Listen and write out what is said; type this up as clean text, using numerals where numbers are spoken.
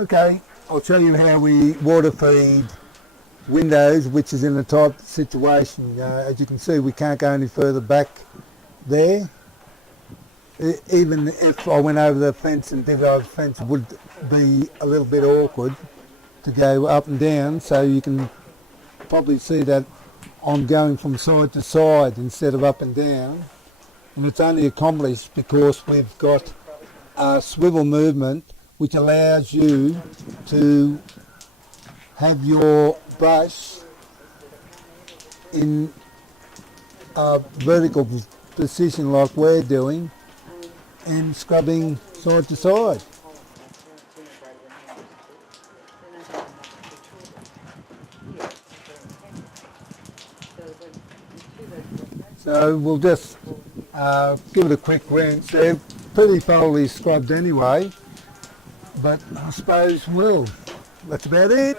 Okay, I'll show you how we water feed windows, which is in a type situation. As you can see, we can't go any further back there. Even if I went over the fence and did over the fence, it would be a little bit awkward to go up and down, so you can probably see that I'm going from side to side instead of up and down, and it's only accomplished because we've got a swivel movement which allows you to have your brush in a vertical position like we're doing and scrubbing side to side. So we'll just give it a quick rinse. They're pretty thoroughly scrubbed anyway, but I suppose that's about it.